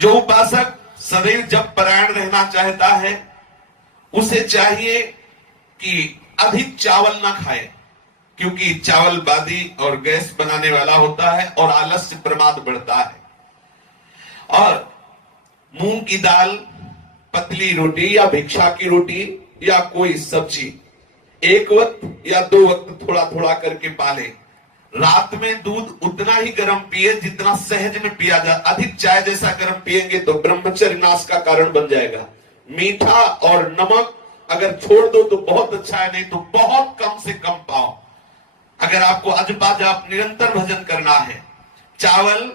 जो उपासक सदैव जप परायण रहना चाहता है उसे चाहिए कि अधिक चावल ना खाए, क्योंकि चावल बादी और गैस बनाने वाला होता है और आलस्य प्रमाद बढ़ता है। और मूंग की दाल, पतली रोटी या भिक्षा की रोटी या कोई सब्जी एक वक्त या 2 वक्त थोड़ा थोड़ा करके पाले। रात में दूध उतना ही गर्म पिए जितना सहज में पिया जाए। अधिक चाय जैसा गर्म पिएंगे तो ब्रह्मचर्य नाश का कारण बन जाएगा। मीठा और नमक अगर छोड़ दो तो बहुत अच्छा है, नहीं तो बहुत कम से कम पाओ। अगर आपको अजपा जाप निरंतर भजन करना है, चावल,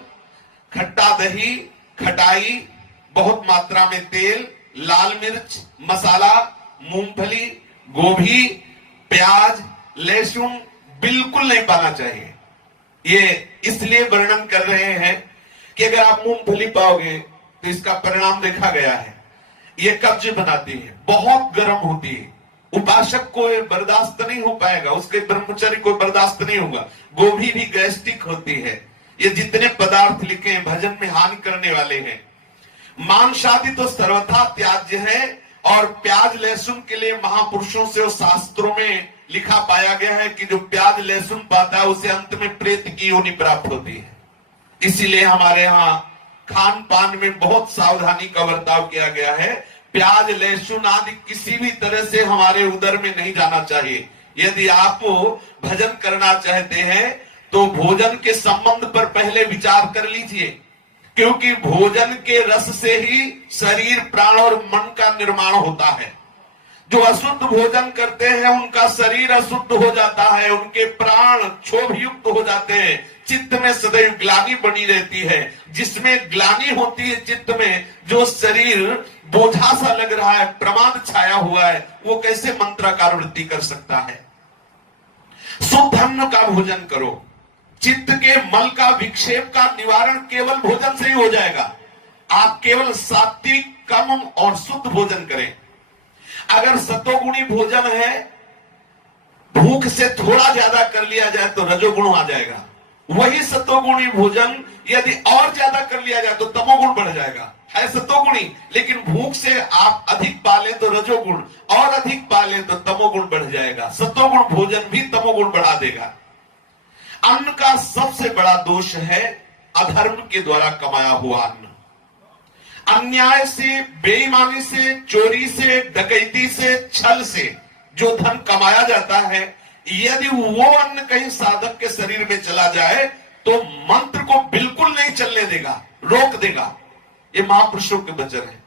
खट्टा दही, खटाई, बहुत मात्रा में तेल, लाल मिर्च, मसाला, मूंगफली, गोभी, प्याज, लहसुन बिल्कुल नहीं पाना चाहिए। ये इसलिए वर्णन कर रहे हैं कि अगर आप मूंगफली पाओगे तो इसका परिणाम देखा गया है, ये कब्ज बनाती है, बहुत गर्म होती है, उपासक को बर्दाश्त नहीं हो पाएगा, उसके ब्रह्मचर्य को बर्दाश्त नहीं होगा। गोभी भी गैस्ट्रिक होती है। ये जितने पदार्थ लिखे हैं भजन में हानि करने वाले हैं। मांस आदि तो सर्वथा त्याज्य है, और प्याज लहसुन के लिए महापुरुषों से और शास्त्रों में लिखा पाया गया है कि जो प्याज लहसुन पाता है उसे अंत में प्रेत की योनि प्राप्त होती है। इसीलिए हमारे यहाँ खान पान में बहुत सावधानी का बर्ताव किया गया है। प्याज लहसुन आदि किसी भी तरह से हमारे उदर में नहीं जाना चाहिए। यदि आप भजन करना चाहते हैं तो भोजन के संबंध पर पहले विचार कर लीजिए, क्योंकि भोजन के रस से ही शरीर, प्राण और मन का निर्माण होता है। जो अशुद्ध भोजन करते हैं उनका शरीर अशुद्ध हो जाता है, उनके प्राण क्षोभ युक्त हो जाते हैं, चित्त में सदैव ग्लानि बनी रहती है। जिसमें ग्लानि होती है चित्त में, जो शरीर बोझा सा लग रहा है, प्रमाद छाया हुआ है, वो कैसे मंत्राकार वृत्ति कर सकता है। शुद्ध अन्न का भोजन करो। चित्त के मल का विक्षेप का निवारण केवल भोजन से ही हो जाएगा। आप केवल सात्विक, कम और शुद्ध भोजन करें। अगर सतोगुणी भोजन है, भूख से थोड़ा ज्यादा कर लिया जाए तो रजोगुण आ जाएगा। वही सतोगुणी भोजन यदि और ज्यादा कर लिया जाए तो तमोगुण बढ़ जाएगा। है सतोगुणी, लेकिन भूख से आप अधिक पाले तो रजोगुण, और अधिक पाले तो तमोगुण बढ़ जाएगा। सतोगुण भोजन भी तमोगुण बढ़ा देगा। अन्न का सबसे बड़ा दोष है अधर्म के द्वारा कमाया हुआ अन्न। अन्याय से, बेईमानी से, चोरी से, डकैती से, छल से जो धन कमाया जाता है, यदि वो अन्न कहीं साधक के शरीर में चला जाए तो मंत्र को बिल्कुल नहीं चलने देगा, रोक देगा। ये महापुरुषों के वचन है।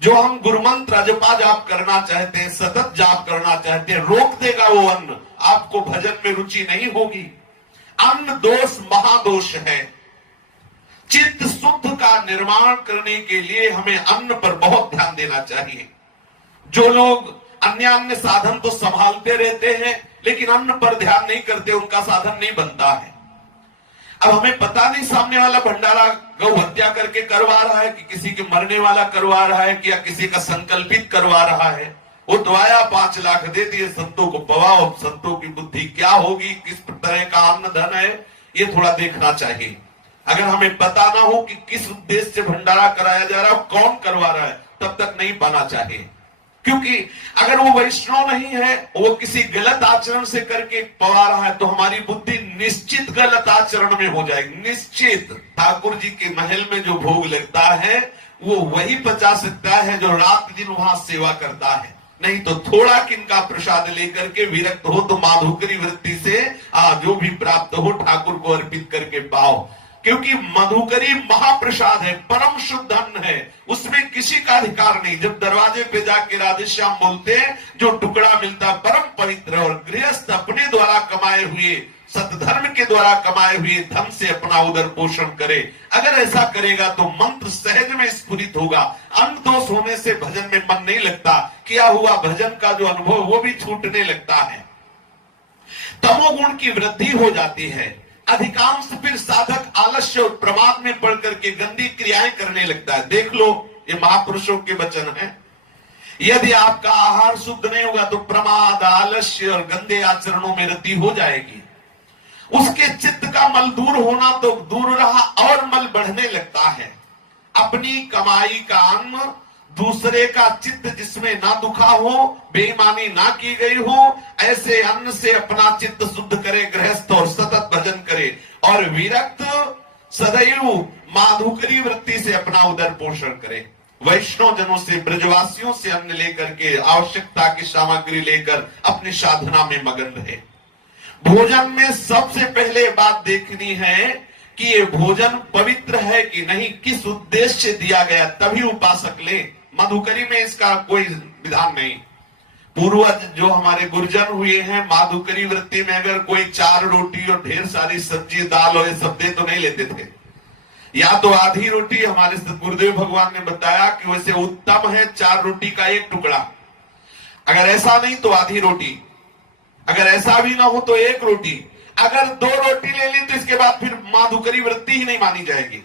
जो हम गुरुमंत्र जपा जाप करना चाहते हैं, सतत जाप करना चाहते हैं, रोक देगा वो अन्न। आपको भजन में रुचि नहीं होगी। अन्न दोष महादोष है। चित्त शुद्ध का निर्माण करने के लिए हमें अन्न पर बहुत ध्यान देना चाहिए। जो लोग अन्य अन्य साधन तो संभालते रहते हैं लेकिन अन्न पर ध्यान नहीं करते, उनका साधन नहीं बनता है। अब हमें पता नहीं सामने वाला भंडारा गौ हत्या करके करवा रहा है कि किसी के मरने वाला करवा रहा है कि या किसी का संकल्पित करवा रहा है। वो दवाया 5 लाख दे दिए, संतों को पवाओ। संतों की बुद्धि क्या होगी, किस तरह का अन्न धन है, ये थोड़ा देखना चाहिए। अगर हमें पता ना हो कि किस उद्देश्य से भंडारा कराया जा रहा है, कौन करवा रहा है, तब तक नहीं पाना चाहिए। क्योंकि अगर वो वैष्णव नहीं है, वो किसी गलत आचरण से करके पवा रहा है, तो हमारी बुद्धि निश्चित गलत आचरण में हो जाएगी। निश्चित। ठाकुर जी के महल में जो भोग लगता है वो वही पचा सकता है जो रात दिन वहां सेवा करता है। नहीं तो थोड़ा किनका प्रसाद लेकर के विरक्त हो तो माधुकरी वृत्ति से जो भी प्राप्त हो ठाकुर को अर्पित करके पाओ। क्योंकि मधुकरी महाप्रसाद है, परम शुद्ध अन्न है, उसमें किसी का अधिकार नहीं। जब दरवाजे पे जाके राधेश्याम बोलते हैं, जो टुकड़ा मिलता परम पवित्र, और गृहस्थ अपने द्वारा कमाए हुए, सतधर्म के द्वारा कमाए हुए धन से अपना उदर पोषण करे। अगर ऐसा करेगा तो मंत्र सहज में स्फुरित होगा। अन्न दोष होने से भजन में मन नहीं लगता, किया हुआ भजन का जो अनुभव वो भी छूटने लगता है। तमोगुण की वृद्धि हो जाती है। अधिकांश फिर साधक आलस्य और प्रमाद में पड़ करके गंदी क्रियाएं करने लगता है। देख लो, ये महापुरुषों के वचन है। यदि आपका आहार शुद्ध नहीं होगा तो प्रमाद, आलस्य और गंदे आचरणों में रति हो जाएगी। उसके चित्त का मल दूर होना तो दूर रहा, और मल बढ़ने लगता है। अपनी कमाई का अन्न, दूसरे का चित्त जिसमें ना दुखा हो, बेईमानी ना की गई हो, ऐसे अन्न से अपना चित्त शुद्ध करे गृहस्थ और सतत भजन करे। और विरक्त सदैव माधुकरी वृत्ति से अपना उदर पोषण करे। वैष्णव जनों से, ब्रजवासियों से अन्न लेकर के, आवश्यकता की सामग्री लेकर अपनी साधना में मगन रहे। भोजन में सबसे पहले बात देखनी है कि ये भोजन पवित्र है कि नहीं, किस उद्देश्य से दिया गया, तभी उपासक ले। माधुकरी में इसका कोई विधान नहीं। पूर्वज जो हमारे गुरुजन हुए हैं, माधुकरी वृत्ति में अगर कोई 4 रोटी और ढेर सारी सब्जी दाल और ये सब दे तो नहीं लेते थे, या तो आधी रोटी। हमारे गुरुदेव भगवान ने बताया कि वैसे उत्तम है 4 रोटी का 1 टुकड़ा, अगर ऐसा नहीं तो आधी रोटी, अगर ऐसा भी ना हो तो 1 रोटी। अगर 2 रोटी ले ली तो इसके बाद फिर माधुकरी वृत्ति ही नहीं मानी जाएगी।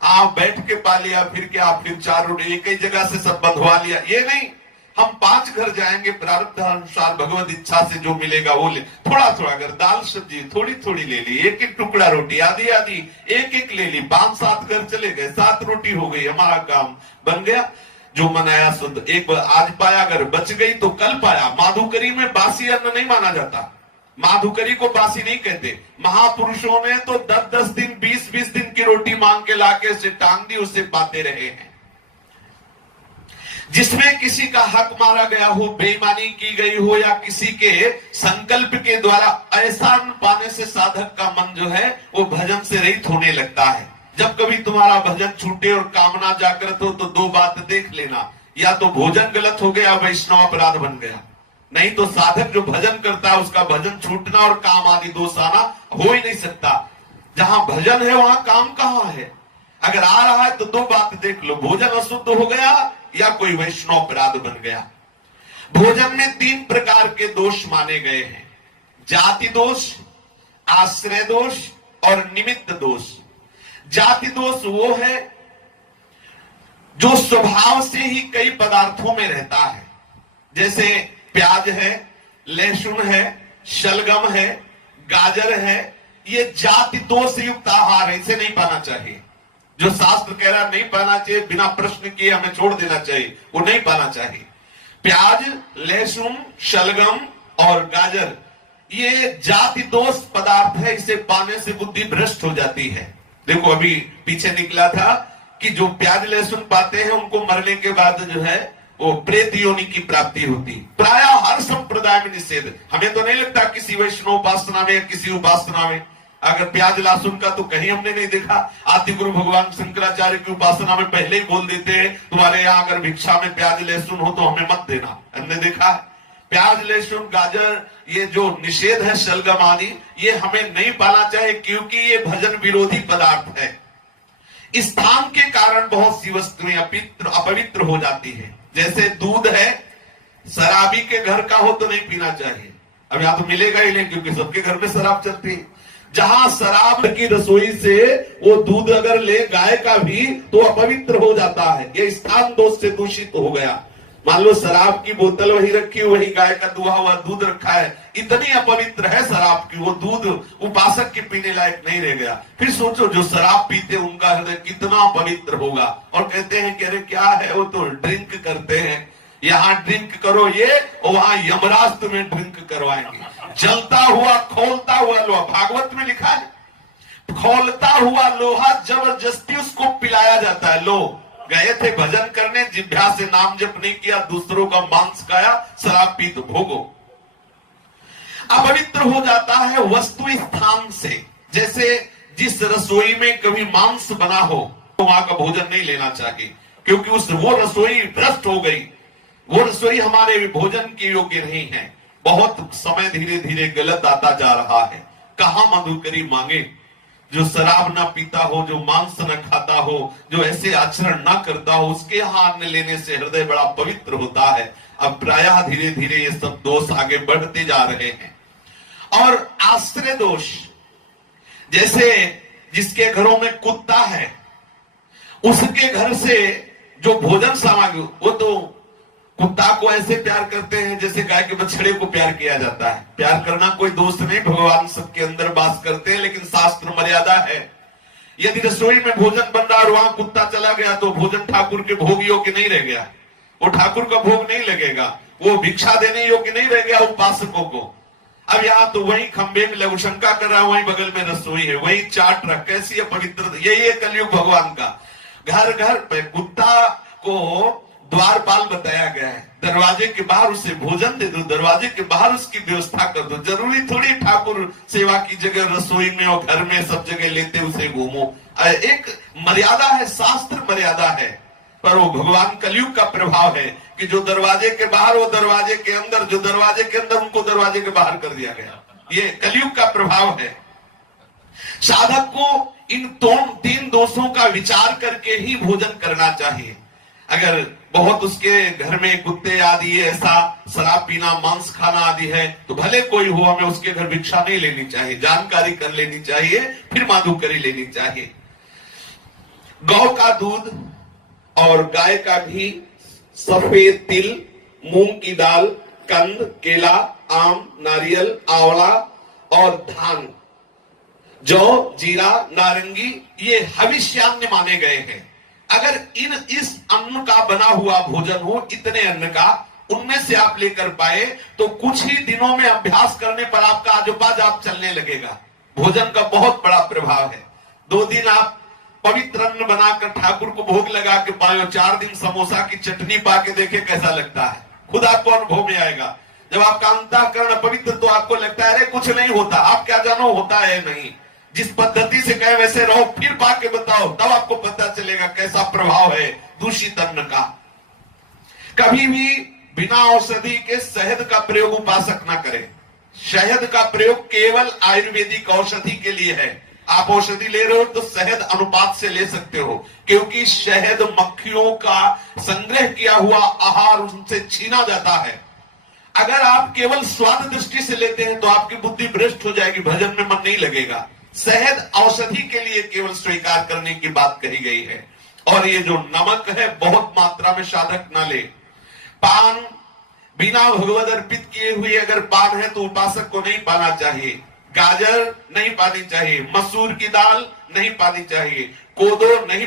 आप बैठ के पा लिया, फिर क्या, फिर 4 रोटी एक ही जगह से सब बंधवा लिया, ये नहीं। हम 5 घर जाएंगे, प्रारब्ध अनुसार भगवत इच्छा से जो मिलेगा वो ले, थोड़ा थोड़ा, अगर दाल सब्जी थोड़ी थोड़ी ले ली, 1-1 टुकड़ा रोटी, आधी आधी 1-1 ले ली, 5-7 घर चले गए, 7 रोटी हो गई, हमारा काम बन गया। जो मनाया शुद्ध, एक आज पाया, अगर बच गई तो कल पाया। माधुकरी में बासी अन्न नहीं माना जाता, माधुकरी को बासी नहीं कहते। महापुरुषों ने तो 10-10 दिन, 20-20 दिन की रोटी मांग के लाके उसे टांग दी, उसे पाते रहे हैं। जिसमें किसी का हक मारा गया हो, बेईमानी की गई हो, या किसी के संकल्प के द्वारा ऐसा अन्न पाने से साधक का मन जो है वो भजन से रहित होने लगता है। जब कभी तुम्हारा भजन छूटे और कामना जागृत हो तो 2 बात देख लेना, या तो भोजन गलत हो गया, वैष्णव अपराध बन गया, नहीं तो साधक जो भजन करता है उसका भजन छूटना और काम आदि दोष आना हो ही नहीं सकता। जहां भजन है वहां काम कहां है। अगर आ रहा है तो 2 बात देख लो, भोजन अशुद्ध हो गया या कोई वैष्णव अपराध बन गया। भोजन में 3 प्रकार के दोष माने गए हैं, जाति दोष, आश्रय दोष और निमित्त दोष। जाति दोष वो है जो स्वभाव से ही कई पदार्थों में रहता है, जैसे प्याज है, लहसुन है, शलगम है, गाजर है, ये जाति दोष युक्त आहार है, इसे नहीं पाना चाहिए। जो शास्त्र कह रहा नहीं पाना चाहिए, बिना प्रश्न किए हमें छोड़ देना चाहिए, वो नहीं पाना चाहिए। प्याज, लहसुन, शलगम और गाजर ये जाति दोष पदार्थ है, इसे पाने से बुद्धि भ्रष्ट हो जाती है। देखो अभी पीछे निकला था कि जो प्याज लहसुन पाते हैं उनको मरने के बाद जो है वो प्रेत योनि की प्राप्ति होती। प्राय हर संप्रदाय में निषेध, हमें तो नहीं लगता किसी वैष्णव उपासना में या किसी उपासना में। अगर प्याज लहसुन का तो कहीं हमने नहीं देखा। आदि गुरु भगवान शंकराचार्य की उपासना में पहले ही बोल देते हैं, तुम्हारे यहाँ अगर भिक्षा में प्याज लहसुन हो तो हमें मत देना। हमने देखा है प्याज लहसुन गाजर ये जो निषेध है, शलगम आदि, ये हमें नहीं पाना चाहिए, क्योंकि ये भजन विरोधी पदार्थ है। स्थान के कारण बहुत सी वस्तुएं अपवित्र हो जाती है। जैसे दूध है, शराबी के घर का हो तो नहीं पीना चाहिए, अब यहां तो मिलेगा ही नहीं क्योंकि सबके घर में शराब चलती है। जहां शराब की रसोई से वो दूध अगर ले गाय का भी तो अपवित्र हो जाता है, ये स्थान दोष से दूषित हो गया। मान लो शराब की बोतल वही रखी, वही गाय का दुहा हुआ दूध रखा है, इतनी अपवित्र है शराब की, वो दूध उपासक के पीने लायक नहीं रह गया। फिर सोचो जो शराब पीते उनका हृदय कितना पवित्र होगा। और कहते हैं कि अरे क्या है, वो तो ड्रिंक करते हैं, यहाँ ड्रिंक करो ये, और वहां यमराज तुम्हें ड्रिंक करवाएंगे। जलता हुआ खोलता हुआ लोहा, भागवत में लिखा है, खोलता हुआ लोहा जबरदस्ती उसको पिलाया जाता है। लो गए थे भजन करने, जिह्वा से नाम जप नहीं किया, दूसरों का मांस खाया, शराब पी तो भोगो। अपवित्र हो जाता है वस्तु स्थान से। जैसे जिस रसोई में कभी मांस बना हो तो वहां का भोजन नहीं लेना चाहिए, क्योंकि वो रसोई भ्रष्ट हो गई, वो रसोई हमारे भोजन के योग्य नहीं है। बहुत समय धीरे धीरे गलत आता जा रहा है। कहां मधुकरी मांगे, जो शराब ना पीता हो, जो मांस न खाता हो, जो ऐसे आचरण ना करता हो, उसके यहाँ अन्न लेने से हृदय बड़ा पवित्र होता है। अब प्रायः धीरे धीरे ये सब दोष आगे बढ़ते जा रहे हैं। और आश्रय दोष, जैसे जिसके घरों में कुत्ता है उसके घर से जो भोजन सामग्री, वो तो कुत्ता को ऐसे प्यार करते हैं जैसे गाय के बछड़े को प्यार किया जाता है। प्यार करना कोई दोष नहीं, भगवान सबके अंदर वास करते हैं, लेकिन शास्त्र मर्यादा है। यदि रसोई में भोजन बन रहा और वहां कुत्ता चला गया तो भोजन ठाकुर के भोग योग्य नहीं रह गया, वो ठाकुर का भोग नहीं लगेगा, वो भिक्षा देने योग्य नहीं रह गया उपासकों को। अब यहाँ तो वही खंबे में लघु शंका कर रहा है, वही बगल में रसोई है, वही चाट रहा, कैसी है पवित्र। यही है कलयुग भगवान का। घर घर पे कुत्ता को द्वारपाल बताया गया है, दरवाजे के बाहर उसे भोजन दे दो, दरवाजे के बाहर उसकी व्यवस्था कर दो। जरूरी थोड़ी ठाकुर सेवा की जगह रसोई में और घर में सब जगह लेते उसे घूमो। एक मर्यादा है, शास्त्र मर्यादा है, पर वो भगवान कलयुग का प्रभाव है कि जो दरवाजे के बाहर वो दरवाजे के अंदर, जो दरवाजे के अंदर उनको दरवाजे के बाहर कर दिया गया। ये कलयुग का प्रभाव है। साधक को इन तीन दोषों का विचार करके ही भोजन करना चाहिए। अगर बहुत उसके घर में कुत्ते आदि ऐसा शराब पीना, मांस खाना आदि है, तो भले कोई हो, हमें उसके घर भिक्षा नहीं लेनी चाहिए, जानकारी कर लेनी चाहिए, फिर माधुकरी लेनी चाहिए। गौ का दूध और गाय का घी, सफेद तिल, मूंग की दाल, कंद, केला, आम, नारियल, आंवला और धान, जौ, जीरा, नारंगी, ये हविष्यान्न माने गए हैं। अगर इस अन्न का बना हुआ भोजन हो, इतने अन्न का, उनमें से आप लेकर पाए तो कुछ ही दिनों में अभ्यास करने पर आपका आजोपाजाप चलने लगेगा। भोजन का बहुत बड़ा प्रभाव है। 2 दिन आप पवित्र अन्न बनाकर ठाकुर को भोग लगा के पाए, 4 दिन समोसा की चटनी पा के देखे कैसा लगता है, खुद आपको अनुभव में आएगा। जब आपका अंतःकरण पवित्र तो आपको लगता है अरे कुछ नहीं होता, आप क्या जानो होता है नहीं। जिस पद्धति से कहे वैसे रहो, फिर पाके बताओ, तब आपको पता चलेगा कैसा प्रभाव है दूषित अन्न का। कभी भी बिना औषधि के शहद का प्रयोग उपासक ना करें। शहद का प्रयोग केवल आयुर्वेदिक औषधि के लिए है। आप औषधि ले रहे हो तो शहद अनुपात से ले सकते हो, क्योंकि शहद मक्खियों का संग्रह किया हुआ आहार उनसे छीना जाता है। अगर आप केवल स्वाद दृष्टि से लेते हैं तो आपकी बुद्धि भ्रष्ट हो जाएगी, भजन में मन नहीं लगेगा। शहद औषधि के लिए केवल स्वीकार करने की बात कही गई है। और ये जो नमक है बहुत मात्रा में साधक ना ले। पान बिना भगवद अर्पित किए हुए अगर पान है तो उपासक को नहीं पाना चाहिए। गाजर नहीं पानी चाहिए, मसूर की दाल नहीं पानी चाहिए, कोदो नहीं